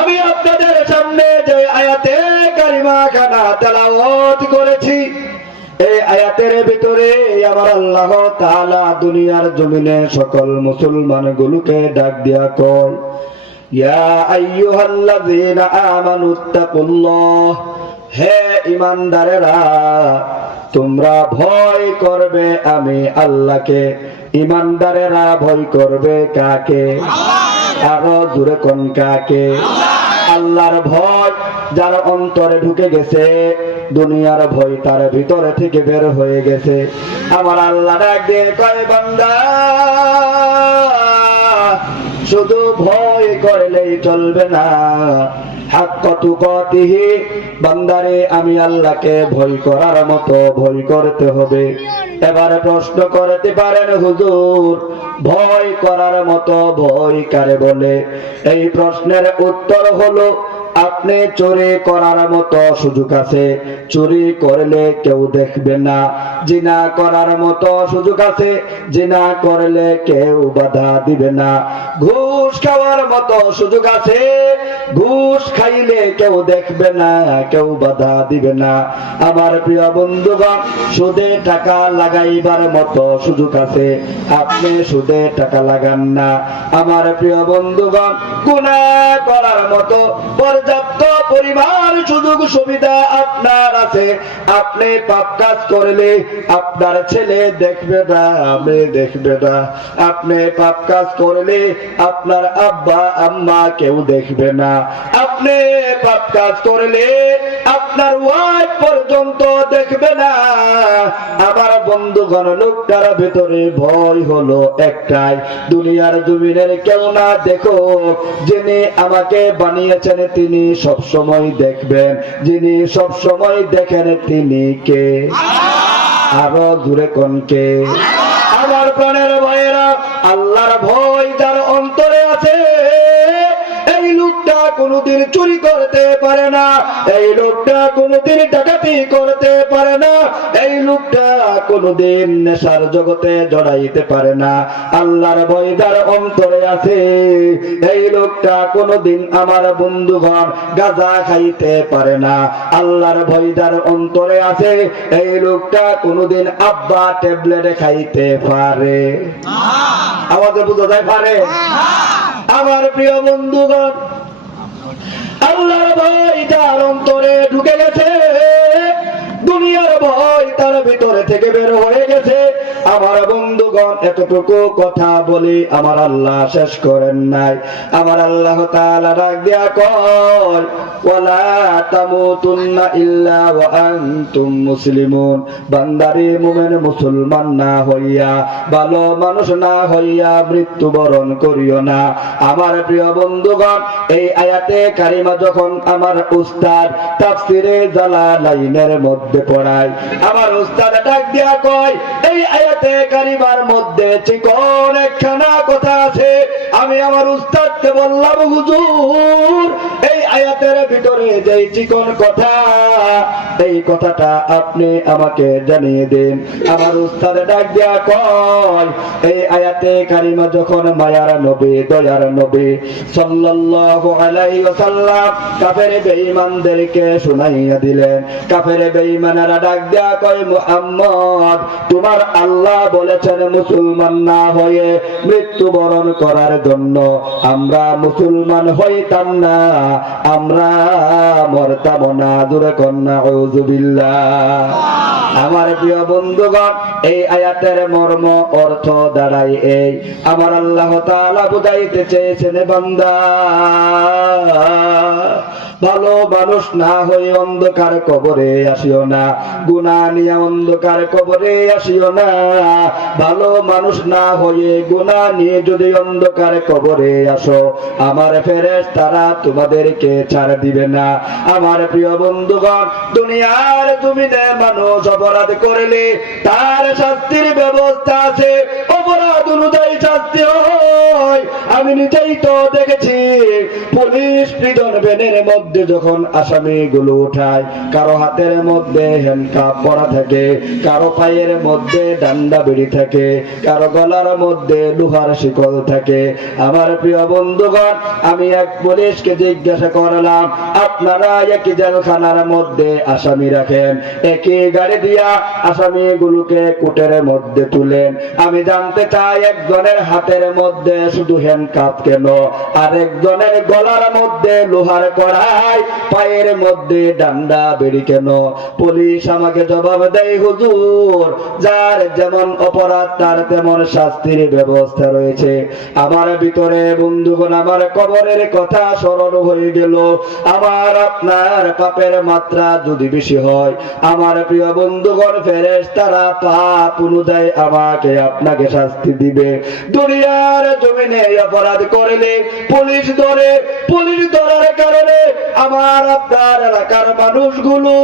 আমি আপনাদের সামনে যে আয়াতে কারিমা খানা তেলাওয়াত করেছি, এই আয়াতের ভিতরে আমার আল্লাহ তাআলা দুনিয়ার জমিনে সকল মুসলমান গুলোকে ডাক দিয়া কয়, ইয়া আইয়ুহাল্লাযীনা আমানুত্তাকুল্লাহ, হে ঈমানদারেরা তোমরা ভয় করবে আমি আল্লাহকে। ঈমানদারেরা ভয় করবে কাকে? আরো জোরে কোন কাকে? আল্লাহর ভয় যার অন্তরে ঢুকে গেছে, দুনিয়ার ভয় তার ভিতরে থেকে বের হয়ে গেছে। আমার আল্লাহ ডাক দিয়ে কয়, বান্দা শুধু ভয় করলেই চলবে না, হাক্কা তুকাতিহি, বান্দারে আমি আল্লাহকে ভয় করার মতো ভয় করতে হবে। এবারে প্রশ্ন করতে পারেন, হুজুর ভয় করার মতো ভয় কারে বলে? এই প্রশ্নের উত্তর হলো, আপনি চুরি করার মতো সুযোগ আছে, চুরি করলে কেউ দেখবে না। জিনা করার মতো সুযোগ আছে, জিনা করলে কেউ বাধা দিবে না। ঘুষ খাওয়ার মতো সুযোগ আছে, ঘুষ খাইলে কেউ দেখবে না, কেউ বাধা দিবে না। আমার প্রিয় বন্ধুগণ, সুদে টাকা লাগাইবার মতো সুযোগ আছে, আপনি সুদে টাকা লাগান না। আমার প্রিয় বন্ধুগণ, গুনাহ করার মতো পর্যাপ্ত পরিমাণ সুযোগ সুবিধা আপনার আছে, আপনি পাপ কাজ করলে আপনার ছেলে দেখবে না, মেয়ে দেখবে না। আপনি পাপ কাজ করলে আপনার আব্বা আম্মা কেউ দেখবে না। আপনি পাপ কাজ করলে আপনার ওয়াইফ পর্যন্ত দেখবে না। আমার বন্ধুগণ, লোকটার ভিতরে ভয় হলো একটাই, দুনিয়ার জমিনের কেউ না দেখো, যিনি আমাকে বানিয়েছেন তিনি সব সময় দেখবেন, যিনি সব সময় দেখেন তিনি কে? আরো জোরে কোন কে? আমার প্রাণের ভাইয়েরা, আল্লাহর ভয় যার অন্তরে আছে, এই লোকটা কোনদিন চুরি করতে পারে না, এই লোকটা কোনদিন ডাকাতি করতে পারে না, এই লোকটা কোনদিন নেশার জগতে জড়াইতে পারে না। আল্লাহর ভয় যার অন্তরে আছে, এই লোকটা কোনদিন আমার বন্ধুগণ গাঁজা খাইতে পারে না। আল্লাহর ভয় যার অন্তরে আছে, এই লোকটা কোনদিন আব্বা ট্যাবলেট খাইতে পারে। আমাদের বুঝা যায় পারে? আমার প্রিয় বন্ধুগণ, আল্লাহর ভয় যার অন্তরে ঢুকে গেছে, দুনিয়ার ভয় তার ভিতরে থেকে বের হয়ে গেছে। আমার বন্ধুগণ, এতটুকু কথা বলি আমার আল্লাহ শেষ করেন নাই। আমার আল্লাহ তাআলা ডাক দিয়া কয়, ওয়ালা তামুতুন্না ইল্লা ওয়া আনতুম মুসলিমুন, বান্দারে মুমিন মুসলমান না হইয়া, ভালো মানুষ না হইয়া মৃত্যুবরণ করিও না। আমার প্রিয় বন্ধুগণ, এই আয়াতে কারিমা যখন আমার উস্তাদ তাফসিরে জালালাইনের মধ্যে পড়ায়, আমার উস্তাদ ডাক দিয়া কয়, এই আয়াতে কারিমার মধ্যে চিকন একখানা কথা আছে। আমি আমার উস্তাদকে বললাম, হুজুর এই আয়াতের ভিতরে যে চিকন কথা, এই কথাটা আপনি আমাকে জানিয়ে দিন। আমার উস্তাদ ডাক দিয়া কয়, এই আয়াতে কারিমা যখন মায়ার নবী দয়ার নবী সাল্লাল্লাহু আলাইহি ওয়াসাল্লাম কাফের বেঈমানদেরকে শুনাইয়া দিলেন, কাফের বেঈমানেরা ডাক দিয়া কয়, মুহাম্মদ তোমার আল্লাহ বলেছেন মুসলমান না হয়ে মৃত্যুবরণ করার জন্য, আমরা মুসলমান হইতাম না, আমরা মরতাম না। জোরে কন্যা আউযুবিল্লাহ। আমার প্রিয় বন্ধুগণ, এই আয়াতের মর্ম অর্থ দাঁড়ায় এই, আমার আল্লাহ তাআলা বুঝাইতে চেয়েছেন, বান্দা ভালো মানুষ না হয়ে অন্ধকার কবরে আসিও না, গুনাহ নিয়ে অন্ধকার কবরে আসিও না। ভালো মানুষ না হয়ে গুনাহ নিয়ে যদি অন্ধকার কবরে আসো, আমার ফেরেশতারা তোমাদেরকে ছাড় দিবে না। আমার প্রিয় বন্ধুগণ, দুনিয়ার জমিনে মানুষ অপরাধ করলে তার শাস্তির ব্যবস্থা আছে, অপরাধ অনুযায়ী শাস্তি হয়। আমি নিজেই তো দেখেছি পুলিশ প্রিজন ভ্যানের মধ্যে যখন আসামিগুলো উঠায়, কারো হাতের মধ্যে হ্যান্ডকাপ পরা থাকে, কারো পায়ের মধ্যে ডান্ডা বেড়ি থাকে, কারো গলার মধ্যে লোহার শিকল থাকে। আমার প্রিয় বন্ধুগণ, আমি এক পুলিশকে জিজ্ঞাসা করলাম, আপনারা একই জেলখানার মধ্যে আসামি রাখেন, একই গাড়ি দিয়া আসামিগুলোকে কোর্টের মধ্যে তুলেন, আমি জানতে চাই একজনের হাতের মধ্যে শুধু হ্যান্ডকাপ কেন, আর একজনের গলার মধ্যে লোহার কড়াই, পায়ের মধ্যে ডান্ডা বেড়ি কেন? পুলিশ আমাকে জবাব দেয়, হুজুর, যার যেমন অপরাধ তার তেমন শাস্তির ব্যবস্থা রয়েছে। আমার ভিতরে বন্ধুগণ আমার কবরের কথা স্মরণ হয়ে গেল। আমার আপনার পাপের মাত্রা যদি বেশি হয়, আমার প্রিয় বন্ধুগণ, ফেরেশতারা পাপ অনুযায়ী আমাকে আপনাকে শাস্তি দিবে। দুনিয়ার জমিনে অপরাধ করলে পুলিশ ধরে, পুলিশ ধরার কারণে আমার আপনার এলাকার মানুষগুলো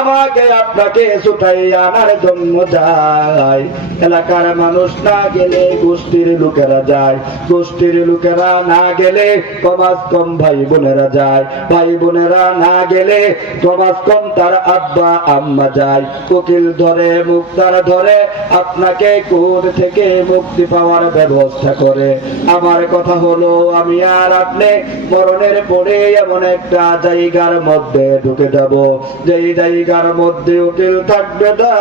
আমাকে আপনাকে ছুটাই আনার জন্য যায়। এলাকার মানুষ না গেলে গোষ্ঠীর লোকেরা যায়, গোষ্ঠীর লোকেরা না গেলে কমাস কম ভাই বোনেরা যায়, ভাই বোনেরা না গেলে কমাস কম তার আব্বা আম্মা যায়। উকিল ধরে, মুক্তার ধরে আপনাকে কোর্ট থেকে মুক্তি পাওয়ার ব্যবস্থা করে। আমার কথা হলো, আমি আর আপনি মরণের পরে এমন একটা জায়গার মধ্যে ঢুকে যাব, যেই জায়গার মধ্যে উকিল থাকবে না,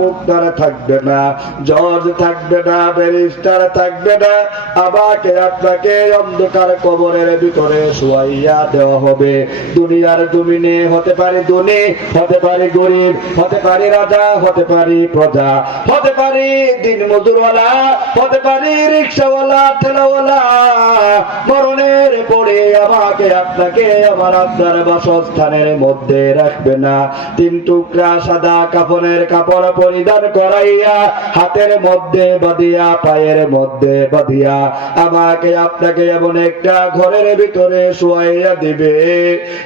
মুক্তার থাকবে না, জজ থাকবে না, ব্যারিস্টার থাকবে না। আমাকে আপনাকে অন্ধকার কবরের ভিতরে শুয়াইয়া দেওয়া হবে। দুনিয়ার জমিনে হতে পারে ধনী, হতে পারে গরিব, হতে পারে রাজা, হতে পারে প্রজা, হতে পারে দিন মজুরওয়ালা, হতে পারে রিক্সাওয়ালা, ঠেলাওয়ালা। মরণের পরে আমাকে আপনাকে আমার আপনার বাসস্থানের মধ্যে রাখবে না। 3 টুকরা সাদা কাফনের কাপড় পরিধান করাইয়া, হাতের মধ্যে বাঁধিয়া, পায়ের মধ্যে বাঁধিয়া আমাকে আপনাকে এমন একটা ঘরের ভিতরে শুয়াইয়া দিবে,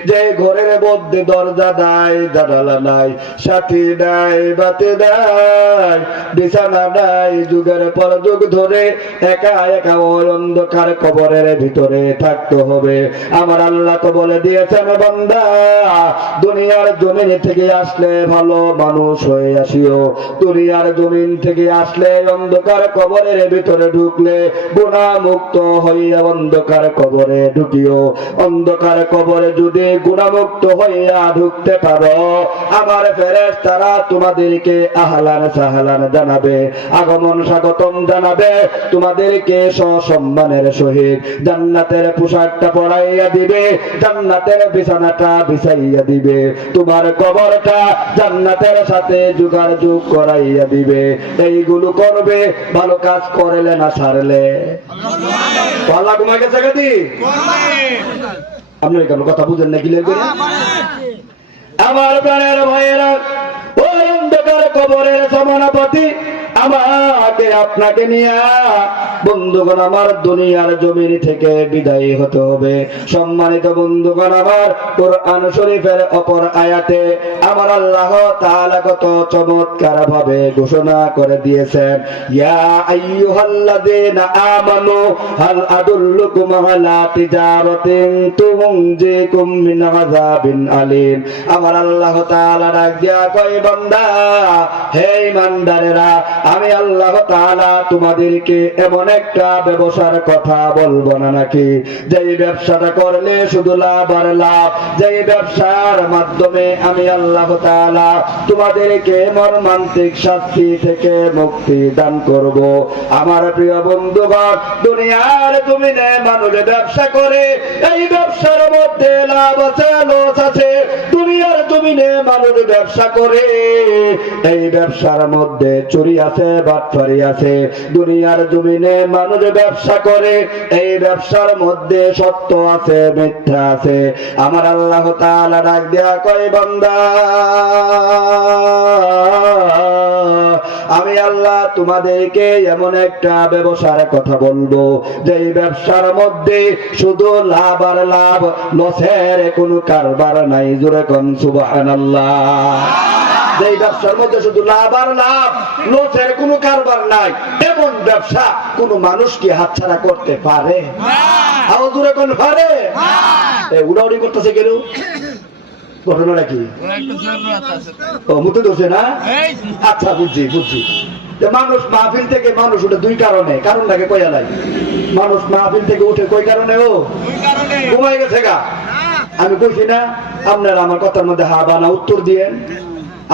যে ঘরের মধ্যে দরজা নাই, জানালা নাই, সাথী নাই, বাতি নাই, বিছানা নাই। যুগের পর যুগ ধরে একা একা অন্ধকার কবরের ভিতরে থাকতে হবে। আমার আল্লাহ তো বলে দিয়েছেন, বান্দা, দুনিয়ার জমিন থেকে আসলে ভালো মানুষ হয়ে আসিও, দুনিয়ার জমিন থেকে আসলে অন্ধকার কবরের ভিতরে ঢুকলে গুনাহ মুক্ত হইয়া অন্ধকার কবরে ঢুকিও। অন্ধকার কবরে যদি গুনাহ মুক্ত হইয়া ঢুকতে পারো, আমার ফেরেশতারা তোমাদেরকে আহলান সাহলান জানাবে, আগমন স্বাগতম জানাবে, তোমাদেরকে সসম্মানের সহিত জান্নাতের পোশাকটা পরাইয়া দিবে, জান্নাতের বিছানাটা বিছাইয়া দিবে, তোমার কবরটা জান্নাতের সাথে যোগাযোগ করাইয়া দিবে। এইগুলো করবে ভালো কাজ করলে না সারলে। আল্লাহ তোমাকে জায়গা দি। আপনি কেন কথা বুঝেন না? ক্লিয়ার করে আমার প্রাণের ভাইয়েরা, ওই অন্ধকার কবরের সমানাপতি আমাকে আপনাকে নিয়ে বন্ধুগণ আমার দুনিয়ার জমিন থেকে বিদায় হতে হবে। সম্মানিত বন্ধুগণ, আমার কোরআন শরীফের অপর আয়াতে আমার আল্লাহ তাআলা কত চমৎকার ভাবে ঘোষণা করে দিয়েছেন, ইয়া আইয়ুহাল্লাযীনা আমানু হাল আদুল্লুকুম আলা তিজারাতিন তুনজিকুম মিন আযাবিন আলীম। আমার আল্লাহ তাআলা ডাক দিয়া কয়, বান্দা, হে ঈমানদারেরা, আমি আল্লাহ তাআলা তোমাদেরকে এমন একটা ব্যবসার কথা বলবো না নাকি, যেই ব্যবসাটা করলে শুধু লাভ আর লাভ, যেই ব্যবসার মাধ্যমে আমি আল্লাহ তাআলা তোমাদেরকে মর্মান্তিক শাস্তি থেকে মুক্তি দান করব। আমার প্রিয় বন্ধুগণ, দুনিয়ার জমিনে মানুষ ব্যবসা করে, এই ব্যবসার মধ্যে লাভ আছে, লস আছে। দুনিয়ার জমিনে মানুষ ব্যবসা করে, এই ব্যবসার মধ্যে চুরি আছে, বাটপারি আছে। দুনিয়ার জমিনে মানুষ ব্যবসা করে, এই ব্যবসার মধ্যে সত্য আছে, মিথ্যা আছে। আমার আল্লাহ তাআলা ডাক দেয়া কয়, বান্দা, আমি আল্লাহ তোমাদেরকে এমন একটা ব্যবসার কথা বলবো, যে ব্যবসার মধ্যে শুধু লাভ আর লাভ, লসের কোনো কারবার নাই। জোরে কোন সুবহানাল্লাহ। যে এই ব্যবসার মধ্যে শুধু লাভ আর লাভ, লসের কোনো কারবার নাই, এমন ব্যবসা কোন মানুষ কি হাতছাড়া করতে পারে? আওয়াজ দূরে কোন পারে? উড়াউড়ি করতেছে কেন? ঘটনাটা কি? ও মুতে ধরছে না? আচ্ছা বুঝছি বুঝছি। মানুষ মাহফিল থেকে মানুষ উঠে দুই কারণে, কারণটাকে কইয়া লাই। মানুষ মাহফিল থেকে উঠে কই কারণে? ও ঘুমাই গেছে গা। আমি কইছি না আপনারা আমার কথার মধ্যে হা বা না উত্তর দিয়েন।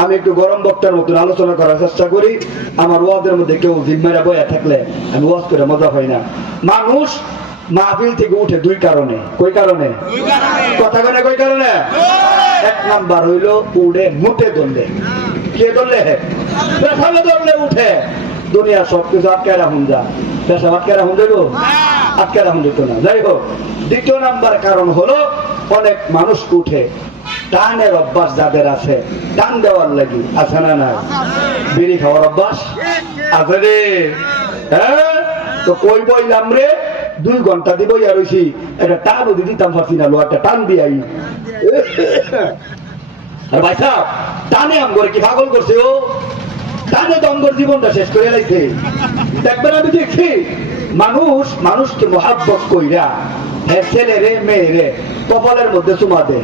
আমি একটু গরম বক্তার মতন আলোচনা করার চেষ্টা করি। আমার ওয়াজের মধ্যে কেউ জিম্মারা বয়া থাকলে আমি ওয়াজ করে মজা পাই না। মানুষ মাহফিল থেকে উঠে দুই কারণে। কই কারণে? কথা কয় না কই কারণে? এক নাম্বার হইল উড়ে মুটে ধরলে। কে ধরলে? পেশাবে ধরলে উঠে। দুনিয়া সবকিছু আটকে রাখুন যা, পেশা আটকে রাখুন যাবো? আটকে রাখুন যেত না। যাই হোক, দ্বিতীয় নাম্বার কারণ হলো অনেক মানুষ উঠে টানের অভ্যাস যাদের আছে, টান দেওয়ার লাগি। আছে না না? বিড়ি খাওয়ার অভ্যাস আছে রে। হ্যাঁ, তো কই বইলাম রে 2 ঘন্টা দিব আর হইছি একটা টানও দিতাম পারছি না, একটা টান দিয়াই। আর ভাই সাহেব টানে আমগরে কি পাগল করছে? ও টানে তো আমগর জীবনটা শেষ করে লাইছে। দেখবেন আমি দেখছি মানুষ মানুষকে মহাব্বত কইরা ছেলে রে মেয়ে রে কপালের মধ্যে চুমা দে,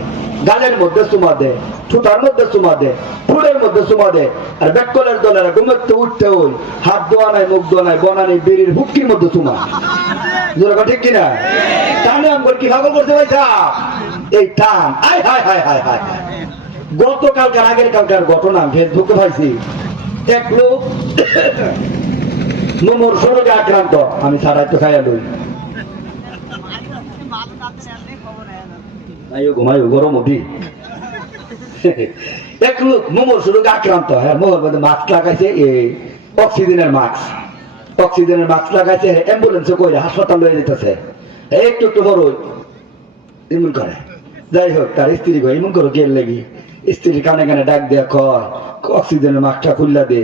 গালের মধ্যে চুমা দে, ঠোঁটার মধ্যে চুমা দে, ফুলের মধ্যে চুমা দে। আর বেকলের দলেরা ঘুমাতে উঠতে ওই হাত ধোয়া নাই, মুখ ধোয়া নাই, বনানি বিড়ির হুক্কির মধ্যে চুমা। ঠিক কিনা? টানে আমগর কি পাগল করছে ভাই সাহেব? এই টান আয় হায় হায় হায় হায়। গতকালকার আগের কালকার ঘটনা ফেসবুকে পাইছি। এক লোক মোমোর সরোগে আক্রান্ত। আমি ছাড়া একটু খাইয়া লই। ঘুমাইও গরম অধি। এক লোক মোমোর সরোগে আক্রান্ত। হ্যাঁ, মোমোর মধ্যে মাস্ক লাগাইছে, অক্সিজেনের মাস্ক। অক্সিজেনের মাস্ক লাগাইছে, অ্যাম্বুলেন্সে কইরা হাসপাতাল লয়ে যেতেছে। একটু একটু বড় এমন করে। যাই হোক, তার স্ত্রী কয় এমন করো গেল লেগি। স্ত্রীর কানে কানে ডাক দেয়া কয় অক্সিজেনের মাস্কটা খুললা দে,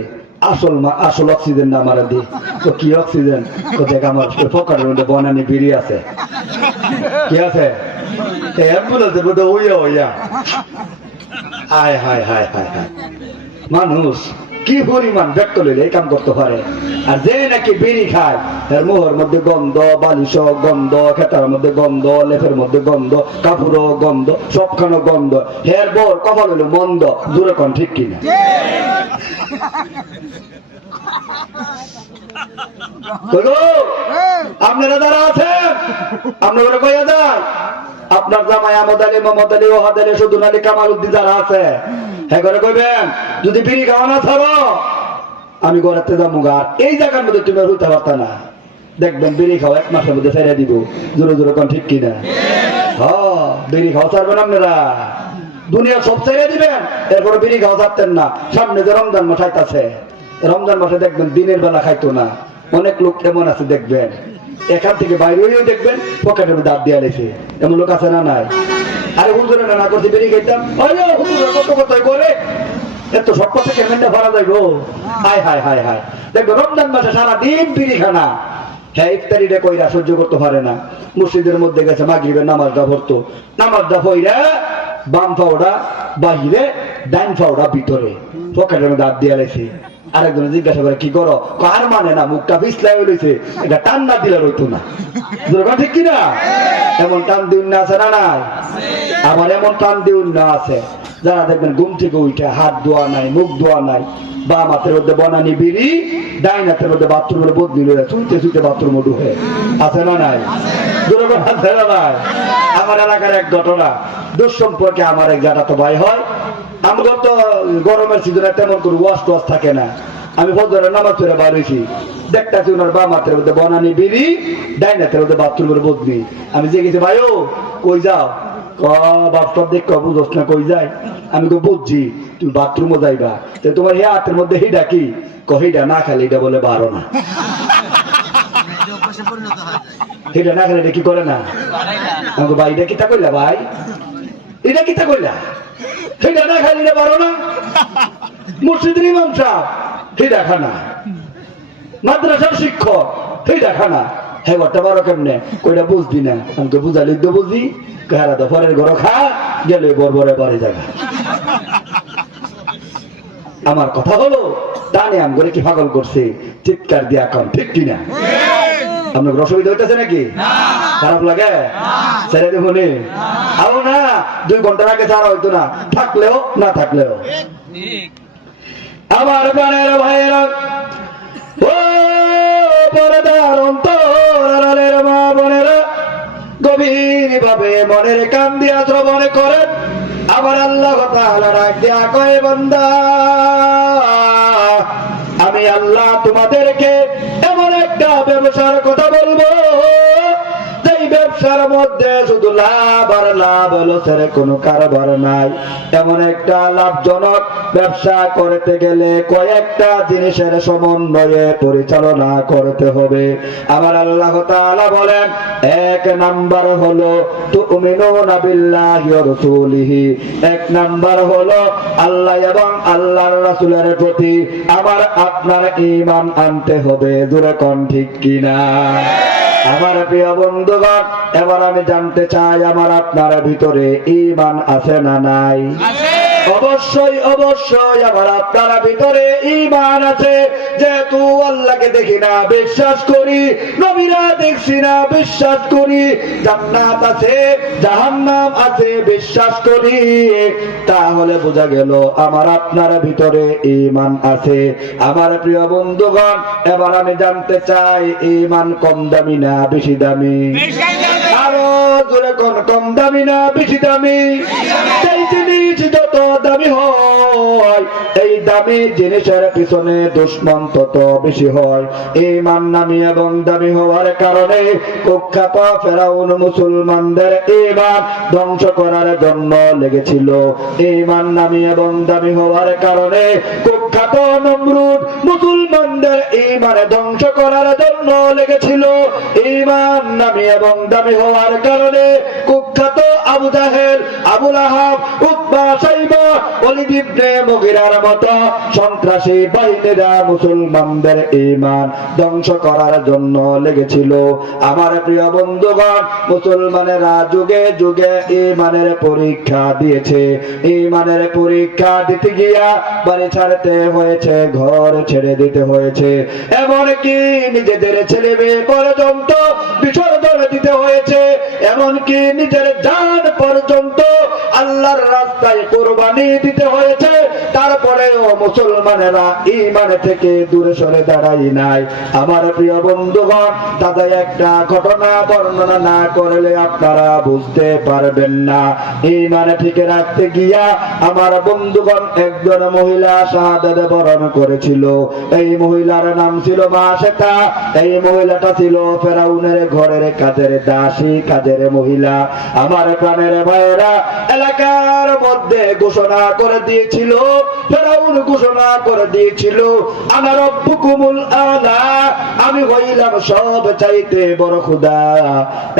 আসল অক্সিজেন না মারা দে। তো কি অক্সিজেন? তো দেখ আমার পকেটের মধ্যে বনানি বিড়ি আছে। কি আছে? অ্যাম্বুলেন্সের মধ্যে ওইয়া ওইয়া। আয় হায় হায় হায় হায়। মানুষ কি পরিমাণ ব্যক্ত লইলে এই কাম করতে পারে? আর যে নাকি বিড়ি খায় এর মুহের মধ্যে গন্ধ, বালিশ গন্ধ, খেতার মধ্যে গন্ধ, লেফের মধ্যে গন্ধ, কাপড় গন্ধ, সবখানে গন্ধ। হের বর কপাল হইল মন্দ। দূরে কোন ঠিক কিনা? আপনারা যারা আছেন আপনারা কইয়া যান, আপনার জামাই আহমদ আলী, মোহাম্মদ আলী, ওহাদ আলী, সদুল আলী, কামাল উদ্দিন যারা আছে হ্যাঁ করে কইবেন যদি বিড়ি খাওয়া না ছাড়ো আমি ঘরেতে যাবো গা। এই জায়গার মধ্যে তুমি হইতে পারত না। দেখবেন বিড়ি খাওয়া 1 মাসের মধ্যে ছেড়ে দিব। জোরে জোরে কোন ঠিক কিনা? হ্যাঁ, বিড়ি খাওয়া ছাড়বেন আপনারা। দুনিয়া সব ছেড়ে দিবেন, এরপরে বিড়ি খাওয়া ছাড়তেন না। সামনে যে রমজান মাস আইতাছে, রমজান মাসে দেখবেন দিনের বেলা খাইতো না। অনেক লোক এমন আছে দেখবেন এখান থেকে বাইরে হয়েও দেখবেন পকেটের মধ্যে দাঁত দিয়ে লেছে। এমন লোক আছে না নাই? আরে হুজুরে না করছি বেরিয়ে খাইতাম, কত কথাই করে এত সব কথা কেমনটা ভরা যাইবো? হায় হায় হায় হায়। দেখবো রমজান মাসে সারাদিন বিড়ি খানা। হ্যাঁ, ইফতারিটা কইরা সহ্য করতে পারে না। মসজিদের মধ্যে গেছে মাগরিবের নামাজটা পড়তো, নামাজটা পইরা বাম পাওটা বাহিরে, ডাইন পাওটা ভিতরে, পকেটের মধ্যে দাঁত দিয়ে লেছে। আরেকজন জিজ্ঞাসা করে কি করো? কার মানে না, মুখটা পিছলাই হইছে, এটা টান না দিলে রইতো না। ঠিক কিনা? এমন টান দিউন না আছে না নাই? আবার এমন টান দিউন না আছে যারা দেখবেন ঘুম থেকে উঠে হাত ধোয়া নাই, মুখ ধোয়া নাই, বাম হাতের মধ্যে বনানি বিড়ি, ডাইন হাতের মধ্যে বাথরুমের বদলি লইয়া চুইতে চুইতে বাথরুমে ঢুকে। আছে না নাই? আছে না নাই? আমার এলাকার এক ঘটনা, দুঃসম্পর্কে আমার এক জানাতো ভাই হয়। আমরা তো গরমের সিজনে তেমন করে ওয়াশ টোয়াশ থাকে না। আমি ফজরের নামাজ পড়ে বার হইছি, দেখতেছি ওনার বাম হাতের মধ্যে বনানি বিড়ি, ডাইন হাতের মধ্যে বাথরুমের বদলি। আমি যে গেছি ভাই ও কই যাও? বাস্তব দেখ বুঝোস না কই যায়? আমি তো বুঝছি তুমি বাথরুমও যাইবা, তোমার হে হাতের মধ্যে হিডা কি? কহিডা না খালি এটা বলে বারো না। এটা না খেলে এটা কি করে না? আমাকে ভাই এটা কিতা কইলা? ভাই এটা কিতা কইলা? এটা না খালি এটা পারো না। মসজিদের ইমাম সাহেব এটা খানা, মাদ্রাসার শিক্ষক এটা খানা। হ্যাঁ, ঘরটা বারো কেমনে? কইটা বুঝবি না। আমাকে বুঝালি তো বুঝি। কারা তো পরের ঘর খা গেলে বরবরে বাড়ি যাবে। আমার কথা হলো দানে আম করে কি পাগল করছে, চিৎকার দিয়া এখন ঠিক কিনা? আপনার অসুবিধা হইতেছে নাকি? খারাপ লাগে? ছেড়ে দেবো নি? আও না, 2 ঘন্টার আগে ছাড়া হইতো না, থাকলেও না থাকলেও। আমার প্রাণের ভাইয়েরা, ও পর্দার অন্তরালের মা বোনেরা, গভীর ভাবে মনের কান দিয়া শ্রবণ করেন। আমার আল্লাহ তাআলা ডাক দিয়া কয়, বান্দা আমি আল্লাহ তোমাদেরকে এমন একটা ব্যবসার কথা বলবো, যেই ব্যবসার মধ্যে শুধু লাভ আর লাভ লসের কোনো কারবার নাই। এমন একটা লাভজনক ব্যবসা করতে গেলে কয়েকটা জিনিসের সমন্বয়ে পরিচালনা করতে হবে। আমার আল্লাহ তাআলা বলেন, 1 নাম্বার হলো তুমিনুনা বিল্লাহি ওয়া রাসূলিহি, 1 নাম্বার হলো আল্লাহ এবং আল্লাহর রাসূলের প্রতি আমার আপনার ঈমান আনতে হবে। জোরে কোন ঠিক কিনা? আমার প্রিয় বন্ধুগণ, এবার আমি জানতে চাই আমার আপনার ভিতরে ঈমান আছে না নাই? অবশ্যই অবশ্যই আমার আপনার ভিতরে ঈমান আছে। যেহেতু আল্লাহকে দেখি না বিশ্বাস করি, নবীরা দেখছি না বিশ্বাস করি, জান্নাত আছে জাহান্নাম আছে বিশ্বাস করি, তাহলে বোঝা গেল আমার আপনার ভিতরে ঈমান আছে। আমার প্রিয় বন্ধুগণ, এবার আমি জানতে চাই ঈমান কম দামি না বেশি দামি? আরো জোরে কোন, কম দামি না বেশি দামি? সেই জিনিস যত দামি হয়, এই দামি জিনিসের পিছনে দুশ্মন তত বেশি হয়। ঈমান নামি এবং দামি হওয়ার কারণে কুখ্যাত ফেরাউন মুসলমানদের ঈমান ধ্বংস করার জন্য লেগেছিল। ঈমান নামি এবং দামি হওয়ার কারণে কুখ্যাত নমরুদ মুসলমানদের ঈমান ধ্বংস করার জন্য লেগেছিল। ঈমান নামি এবং দামি হওয়ার কারণে কুখ্যাত আবু জাহেল, আবু লাহাব, উতবা, শাইবা, ওলীদ ইবনে মুগীরার মতো সন্ত্রাসী বাহিনীরা মুসলমানদের ঈমান ধ্বংস করার জন্য লেগেছিল। আমার প্রিয় বন্ধুগণ, মুসলমানেরা যুগে যুগে ঈমানের পরীক্ষা দিয়েছে। ঈমানের পরীক্ষা দিতে গিয়া বাড়ি ছাড়তে হয়েছে, ঘর ছেড়ে দিতে হয়েছে, এমনকি নিজেদের ছেলে মেয়ে পর্যন্ত বিসর্জন দিতে হয়েছে, এমনকি নিজের জান পর্যন্ত আল্লাহর রাস্তায় কোরবানি দিতে হয়েছে। তারপরেও মুসলমানেরা ঈমান থেকে দূরে সরে দাঁড়াই নাই। আমার প্রিয় বন্ধুগণ, তাদের একটা ঘটনা বর্ণনা না করলে আপনারা বুঝতে পারবেন না। ঈমান ঠিক রাখতে গিয়া আমার বন্ধুগণ একজন মহিলা শাহাদাত বরণ করেছিল। এই মহিলার নাম ছিল মাশেতা। এই মহিলাটা ছিল ফেরাউনের ঘরের কাজের দাসী, কাজের মহিলা। আমার প্রাণের ভাইয়েরা, এলাকার মধ্যে ঘোষণা করে দিয়েছিল, ফেরাউন ঘোষণা করে দিয়েছিল, আনা রব্বুকুমুল আলা, আমি হইলাম সব চাইতে বড় খোদা।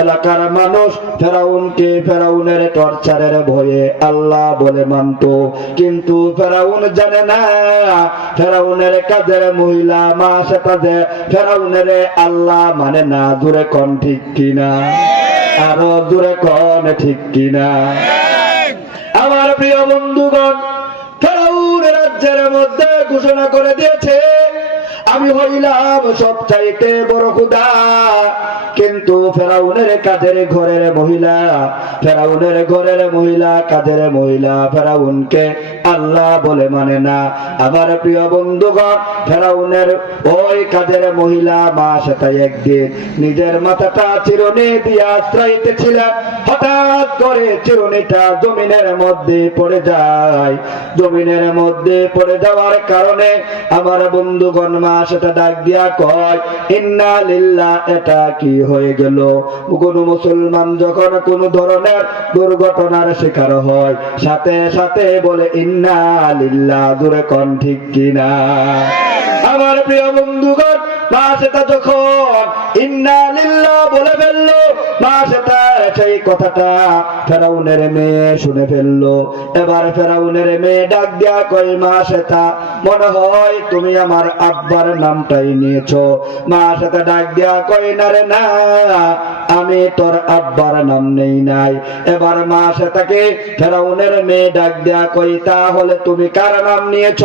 এলাকার মানুষ ফেরাউনকে ফেরাউনের টর্চারের ভয়ে আল্লাহ বলে মানত, কিন্তু ফেরাউন জানে না ফেরাউনের কাজের মহিলা মাশেতা যে ফেরাউনের আল্লাহ মানে না। দূরে কোন ঠিক কিনা? আরো দূরে কোন ঠিক কিনা? আমার প্রিয় বন্ধুগণ, ফেরাউন রাজ্যের মধ্যে ঘোষণা করে দিয়েছে, আমি হইলাম সবচাইতে বড় খোদা, কিন্তু ফেরাউনের কাজের ঘরের মহিলা, ফেরাউনের ঘরের মহিলা, কাজের মহিলা ফেরাউনকে আল্লাহ বলে মানে না। আমার প্রিয় বন্ধুগণ, ফেরাউনের ওই কাজের মহিলা মাশেতা একদিন নিজের মাথাটা চিরুনি দিয়ে আশ্রাইতেছিলেন। হঠাৎ করে চিরুনিটা জমিনের মধ্যে পড়ে যায়। জমিনের মধ্যে পড়ে যাওয়ার কারণে আমার বন্ধুগণ মাশেতা ডাক দিয়া কয়, ইন্না লিল্লাহ, এটা কি হয়ে গেল? কোন মুসলমান যখন কোন ধরনের দুর্ঘটনার শিকার হয়, সাথে সাথে বলে ইন্না লিল্লাহ। দূরে কোন ঠিক কিনা? আমার প্রিয় বন্ধুগণ, মা সেটা যখন ইন্না লিল্লাহ বলে ফেললো, মা সেটা সেই কথাটা ফেরাউনের মেয়ে শুনে ফেললো। এবার ফেরাউনের মেয়ে ডাক দিয়া কই, মা সেটা মনে হয় তুমি আমার আব্বার নামটাই নিয়েছো। মা সেটা ডাক দিয়া কই, না রে না, আমি তোর আব্বার নাম নেই নাই। এবার মা সেটাকে ফেরাউনের মেয়ে ডাক দিয়া কই, তাহলে তুমি কার নাম নিয়েছ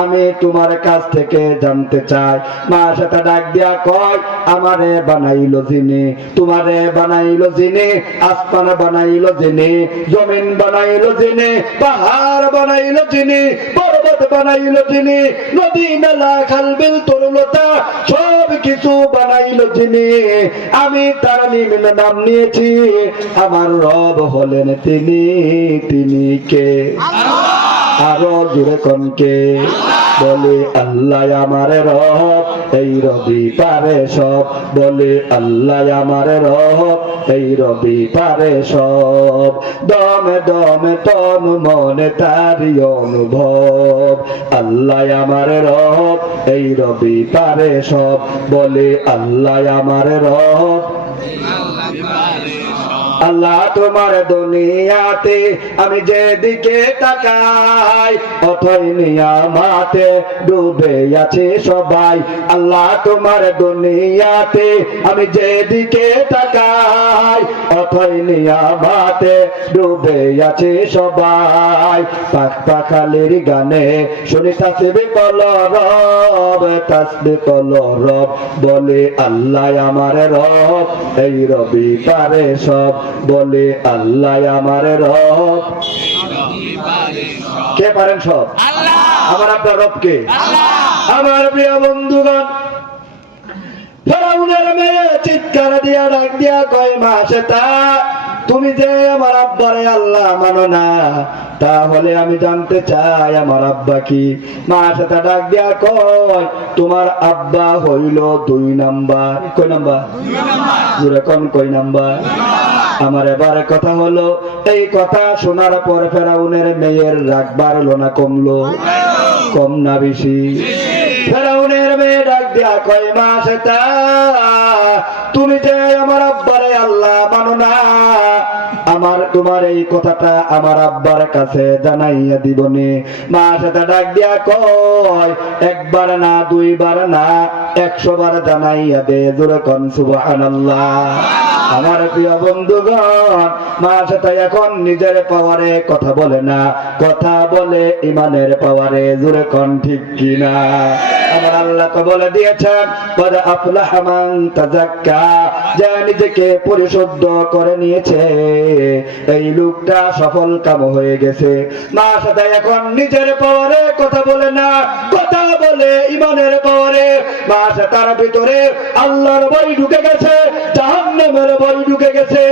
আমি তোমার কাছ থেকে জানতে চাই। মা সেটা ডাক দিয়া কয়, আমারে বানাইলো যিনি, তোমারে বানাইলো যিনি, আসমান বানাইলো যিনি, জমিন বানাইলো যিনি, পাহাড় বানাইলো যিনি, পর্বত বানাইলো যিনি, নদী নালা খাল বিল তরুলতা সব কিছু বানাইলো যিনি, আমি তার নাম নিয়েছি। আমার রব হলেন তিনি। তিনি কে? আরো জোরে কোন কে? বলে আল্লাহ আমার রব, এই রবি পারে সব। বলে আল্লাহ আমার রব, এই রবি পারে সব। দমে দমে তন মনে তারি অনুভব। আল্লাহ আমার রব, এই রবি পারে সব। বলে আল্লাহ আমার রব। আল্লাহ তোমার দুনিয়াতে আমি যেদিকে তাকাই, অথই নিয়ামতে ডুবে আছে সবাই। আল্লাহ তোমার দুনিয়াতে আমি যেদিকে তাকাই, অথই নিয়ামতে ডুবে আছে সবাই। পাখ পাখালির গানে শুনি তাসবিহ কলরব, তাসবিহ কলরব। বলে আল্লাহ আমার রব, এই রবি পারে সব। বলে আল্লাহ আমার রব। কে পারেন সব? আমার আপনার রব কে? আমার প্রিয় বন্ধুগণ, ফেরাউনের মেয়ে চিৎকার দিয়া ডাক দিয়া কয়, মা সেটা তুমি যে আমার আব্বারে আল্লাহ মানো না, তাহলে আমি জানতে চাই আমার আব্বা কি? মা সেটা ডাক দিয়া কয়, তোমার আব্বা হইল 2 নাম্বার। কয় নাম্বার? যেরকম কয় নাম্বার? আমার এবার কথা হলো, এই কথা শোনার পর ফেরাউনের মেয়ের রাগ বাড়লো না কমলো? কম না বেশি? ফেরাউনের মেয়ে ডাক দিয়া কয়, মা সেটা তুমি যে আমার আব্বারে আল্লাহ মানো না, আমার তোমার এই কথাটা আমার আব্বার কাছে জানাইয়া দিবনি। মা সেটা ডাক দিয়া কয়, একবার না 2 বার না 100 বার জানাইয়া দে। জোরে কোন সুবহানাল্লাহ। আমার প্রিয় বন্ধুগণ, মা সেটা এখন নিজের পাওয়ারে কথা বলে না, কথা বলে ইমানের পাওয়ারে। জোরে কোন ঠিক কিনা? আমার আল্লাহ তো বলে দিয়েছেন, কদ আফলাহা মান তাযাক্কা, যে নিজেকে পরিশুদ্ধ করে নিয়েছে এই লোকটা সফল কাম হয়ে গেছে। মা সেটা এখন নিজের পাওয়ারে কথা বলে না, কথা বলে ইমানের পাওয়ারে। মা সেটার ভিতরে আল্লাহর ভয় ঢুকে গেছে, জাহান্নামের ভয় ঢুকে গেছে।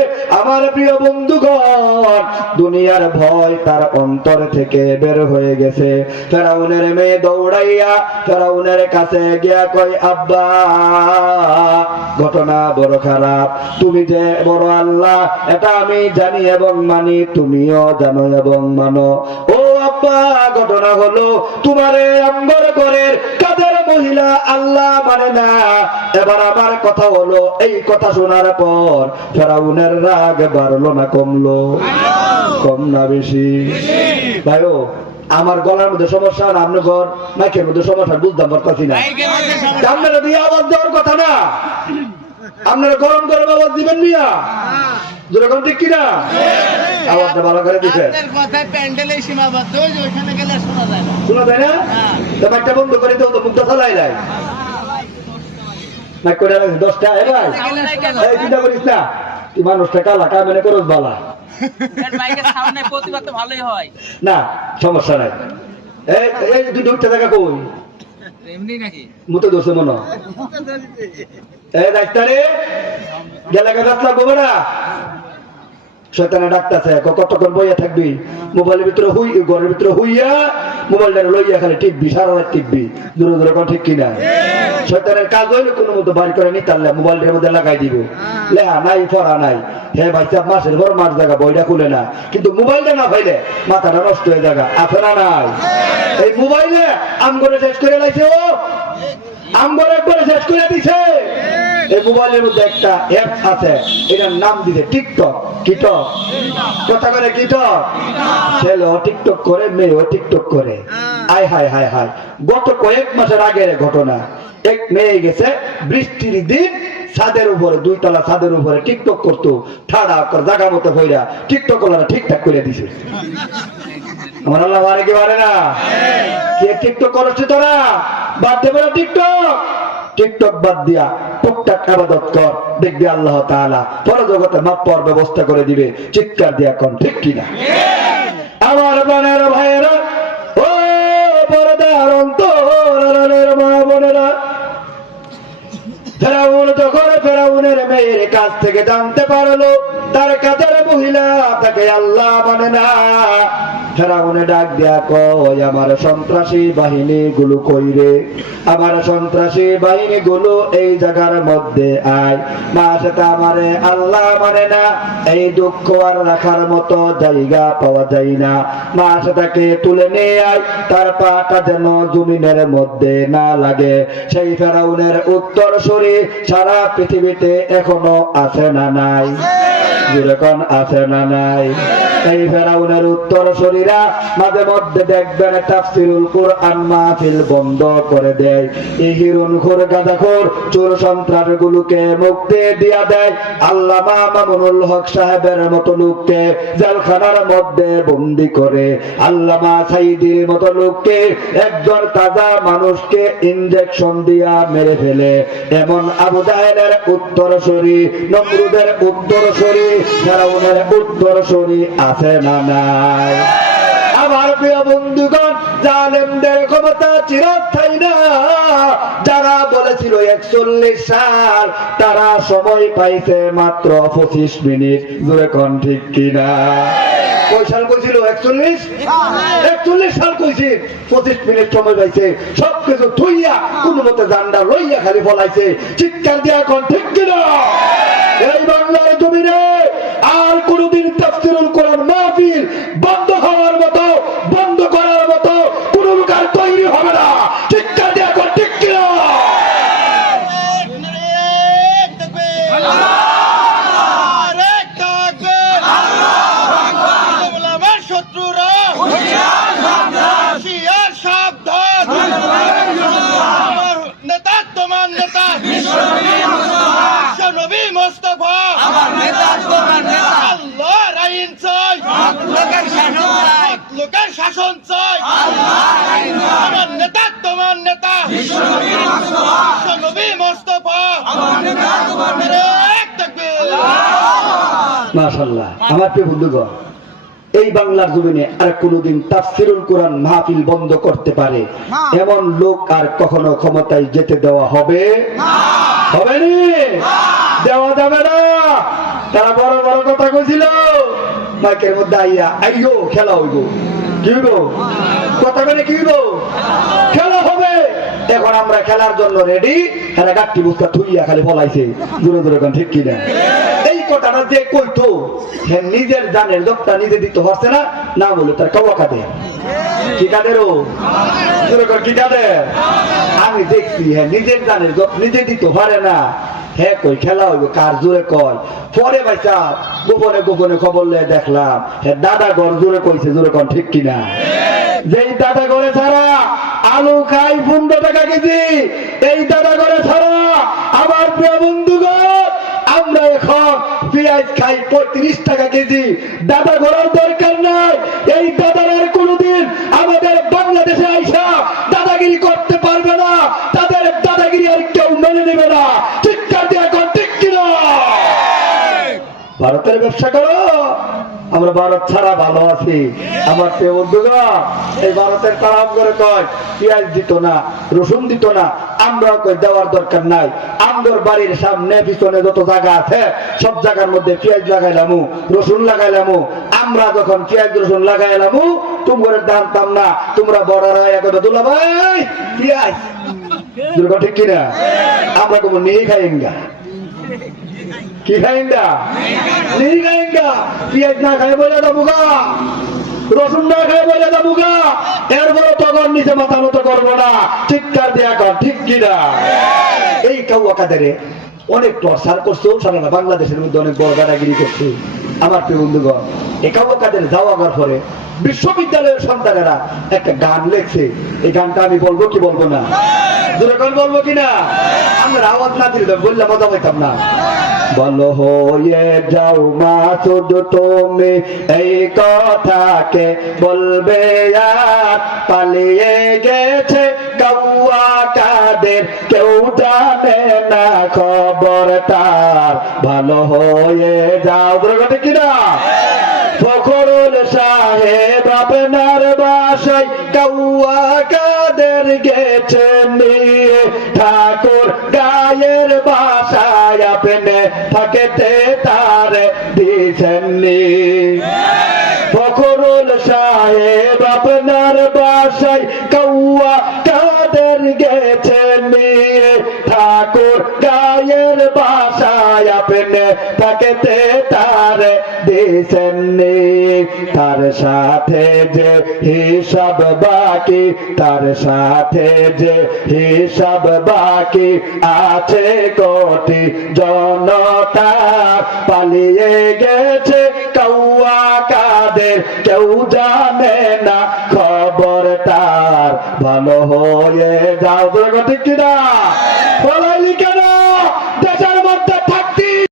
আমার প্রিয় বন্ধুগণ, দুনিয়ার ভয় তার অন্তর থেকে বের হয়ে গেছে। ফেরাউনের মেয়ে দৌড়াইয়া ফেরাউনের কাছে গিয়া কয়, আব্বা ঘটনা বড় খারাপ, তুমি যে বড় আল্লাহ এটা আমি জানি এবং মানি, তুমিও জানো এবং মানো। ও আব্বা, ঘটনা হলো তোমারে আম্বার ঘরের কাদের মহিলা আল্লাহ মানে না। এবার আমার কথা হলো, এই কথা শোনার পর ফেরাউনের রাগ বাড়লো না কমলো? কম না বেশি? ভাইও, আমার গলার মধ্যে সমস্যা না আপনার ঘর মাইকের মধ্যে সমস্যা বুঝতাম পারতাছি না। আপনারা দিয়ে আওয়াজ দেওয়ার কথা না, আপনারা গরম গরম আওয়াজ দিবেন মিয়া। যেরকম ঠিক কিনা? আওয়াজটা ভালো করে দিচ্ছেন। শোনা যায় না? তো একটা বন্ধ করে দেও তো, মুখটা চালাই যায়। মাইক করে 10টা ভাই, এই চিন্তা করিস না, তুই মানুষটা কালা কামেনে করস বালা না, সমস্যা নাই। এই দুটো জায়গা কই মুতে দোষে মনে ডাক্তারে গেলে লাগবো না। শয়তানে ডাক্তারছে কতক্ষণ বইয়া থাকবি, মোবাইলের ভিতরে ঘরের ভিতরে হইয়া মোবাইলটা লইয়া খালি টিপবি, সারা রাত টিপবি। দূরে দূরে কোন ঠিক কিনা? শয়তানের কাজ হইলে কোনো মতো বাড়ি করে নিতালে মোবাইলের মধ্যে লাগাই দিব, লেহা নাই পড়া নাই। হ্যাঁ ভাই সাহেব, মাসের পর মাস জায়গা বইটা খুলে না, কিন্তু মোবাইলটা না পাইলে মাথাটা নষ্ট হয়ে জায়গা আছে না নাই? এই মোবাইলে আম করে শেষ করে লাইছে ও আমগর একবারে শেষ করে দিছে। এই মোবাইলের মধ্যে একটা অ্যাপ আছে, এটার নাম দিছে টিকটক। কিটক কথা করে, কিটক ছেলেও টিকটক করে, মেয়েও টিকটক করে। আয় হায় হায় হায়, গত কয়েক মাসের আগের ঘটনা। এক মেয়ে গেছে বৃষ্টির দিন ছাদের উপরে, 2 তলা ছাদের উপরে টিকটক করতো, ঠাড়া করে জায়গা মতো হইরা টিকটক ওরা ঠিকঠাক করে দিছে। আমার আল্লাহ পারে কি পারে না? কে টিকটক করছে তোরা? বাদ দেবে না টিকটক। টিকটক বাদ দিয়া টুকটাক ইবাদত কর, দেখবি আল্লাহ তাআলা পরজগতে মাপ পাওয়ার ব্যবস্থা করে দিবে। চিৎকার দিয়া কোন ঠিক কিনা? আমার প্রাণের ভাইয়েরা, ও পর্দার অন্তরের মা বোনেরা, ফেরাউন যখন ফেরাউনের মেয়ের কাছ থেকে জানতে পারলো তার কাছের মহিলা তাকে আল্লাহ মানে না, ফেরাউনে ডাক দেয়া কয়, আমার সন্ত্রাসী বাহিনী গুলো কই রে? আমার সন্ত্রাসী বাহিনী গুলো এই জায়গার মধ্যে আয়। মা সেটা আমারে আল্লাহ মানে না, এই দুঃখ আর রাখার মতো জায়গা পাওয়া যায় না। মা সেটাকে তুলে নিয়ে আয়, তার পাটা যেন জমিনের মধ্যে না লাগে। সেই ফেরাউনের উত্তর সরি সারা পৃথিবীতে এখনো আছে না নাই? যেরকম আছে না নাই? এই ফেরাউনের উত্তর শরীরা মাঝে মধ্যে দেখবেন তাফসিরুল কুরআন মাহফিল বন্ধ করে দেয়। এই হিরণখোর গাঁজাখোর চোর সন্ত্রাস গুলোকে মুক্তি দিয়া দেয়। আল্লামা মামুনুল হক সাহেবের মতো লোককে জেলখানার মধ্যে বন্দি করে, আল্লামা সাইদির মতো লোককে, একজন তাজা মানুষকে ইনজেকশন দিয়া মেরে ফেলে। এমন আবু জাহেলের উত্তরসূরি, নমরুদের উত্তরসূরি, ফেরাউনের উত্তরসূরি আছে না নাই? আমার প্রিয় বন্ধুগণ, জালেমদের ক্ষমতা চিরস্থায়ী না। যারা বলেছিল 41 সাল, তারা সময় পাইছে মাত্র 25 মিনিট। জোরে কোন ঠিক কিনা? কই সাল কইছিল? 41 সাল কইছে, 25 মিনিট সময় পাইছে। সবকিছু থুইয়া কোন মতে জান্ডা লইয়া খালি বলাইছে। চিৎকার দিয়া কোন ঠিক কিনা? এই বাংলার জমিনে আর কোনদিন তাফসীরুল কোরআন মাহফিল বন্ধ হওয়ার মতো, বন্ধ করার মতো কোন লোকার তৈরি হবে না। চিৎকার দিয়া কোন ঠিক কিনা? লোকের শাসন চাই, আমার নেতা তোমার নেতা নবী মুস্তাফা। মাশাআল্লাহ। আমার প্রিয় বন্ধুগণ, এই বাংলার জমিনে আর কোনদিন তাফসীরুল কোরআন মাহফিল বন্ধ করতে পারে এমন লোক আর কখনো ক্ষমতায় যেতে দেওয়া হবে না। হবে না, দেওয়া যাবে না। তারা বড় বড় কথা কইছিল, মাইকের মধ্যে আইয়া আইয়ো খেলা হইব। কি হইব? কথা বলে কি হইব? খেলা হবে। এখন আমরা খেলার জন্য রেডি। এরা গাঠি বুঝকা থুইয়া খালি ফলাইছে। জোরে জোরে কোন ঠিক কিনা? এই কথাটা যে কইতো, হ্যাঁ নিজের জানের লোকটা নিজে দিতে পারছে না, না বলে তার কাওয়া কাঁদে। কি কাঁদেরও? জোরে কোন কি কাঁদে? আমি দেখছি, হ্যাঁ নিজের জানের লোক নিজে দিতে পারে না, হ্যাঁ কই খেলা হইব। কার জোরে কয়? পরে ভাইসা গোপনে গোপনে খবর লয়ে দেখলাম, হ্যাঁ দাদা ঘর জোরে কইছে। জোরে কোন ঠিক কিনা? যেই দাদা ঘরে ছাড়া আলু খাই 15 টাকা কেজি, এই দাদা ঘরে ছাড়া আমার প্রিয় বন্ধুগণ আমরা এখন পেঁয়াজ খাই 35 টাকা কেজি। দাদা ঘরের দরকার নাই। এই দাদার কোনদিন আমাদের বাংলাদেশে আইসা দাদাগিরি করতে পারবে না। তাদের দাদাগিরি আর কেউ মেনে নেবে না। চিৎকার দিয়ে এখন ঠিক কিনা? ভারতের ব্যবসা করো, আমরা ভারত ছাড়া ভালো আছি। আমার প্রিয় বন্ধুগণ, এই ভারতের তারাম করে কয় পেঁয়াজ দিত না, রসুন দিত না, আমরা কই দেওয়ার দরকার নাই। আমগর বাড়ির সামনে পিছনে যত জায়গা আছে সব জায়গার মধ্যে পেঁয়াজ লাগাইলামু, রসুন লাগাইলামু। আমরা যখন পেঁয়াজ রসুন লাগাইলামু, তোমাদের জানতাম না। তোমরা বড়রা একদা দুলা ভাই পেঁয়াজ, ঠিক কিনা? আমরা কোনো নেই খাইঙ্গা। কি খাইঙ্গা? নেই খাইঙ্গা। পেঁয়াজ না খাই বলে দেবো গা। রসুন না খাই বলে যাবো গা, এরপরে তখন নিচে মাথা মতো করবো না, চিৎকার দেয়া কর, ঠিক কিনা? এই কাউয়া কাদেরে অনেক টর্চার করছে, সারা বাংলাদেশের মধ্যে অনেক বড় দাদাগিরি করছে। আমার প্রিয় বন্ধুগণ, এই কাউয়া কাদের যাওয়ার পরে বিশ্ববিদ্যালয়ের সন্তানেরা একটা গান লেখছে। এই গানটা আমি বলবো কি বলবো না? দুরকম বলবো কিনা? আমরা আওয়াজ না দিলে বললে মজা পাইতাম না। বলো হয়ে যাও মাসুদ তুমি এই কথাকে বলবে আর, পালিয়ে গেছে কাউয়া কাদের কেউ জানে না খবর তার। ভালো হয়ে যাও, দুর্গতি কিনা? ফখরুল সাহেব আপনার বাসায় কাউয়া কাদের গেছে নিয়ে, ঠাকুর গায়ের বাসায় আপনি থাকতে তার দিছেননি। ফখরুল সাহেব আপনার বাসায় কাউয়া কাদের গেছে নিয়ে, ঠাকুর গায়ের বাসায় আপনি থাকতে তার দিছেননি। তার সাথে যে হিসাব বাকি, তার সাথে যে হিসাব বাকি আছে কোটি জনতা, পালিয়ে গেছে কাউয়া কাদের কেউ জানে না খবর তার। ভালো হয়ে যাও, ঠিক কিনা?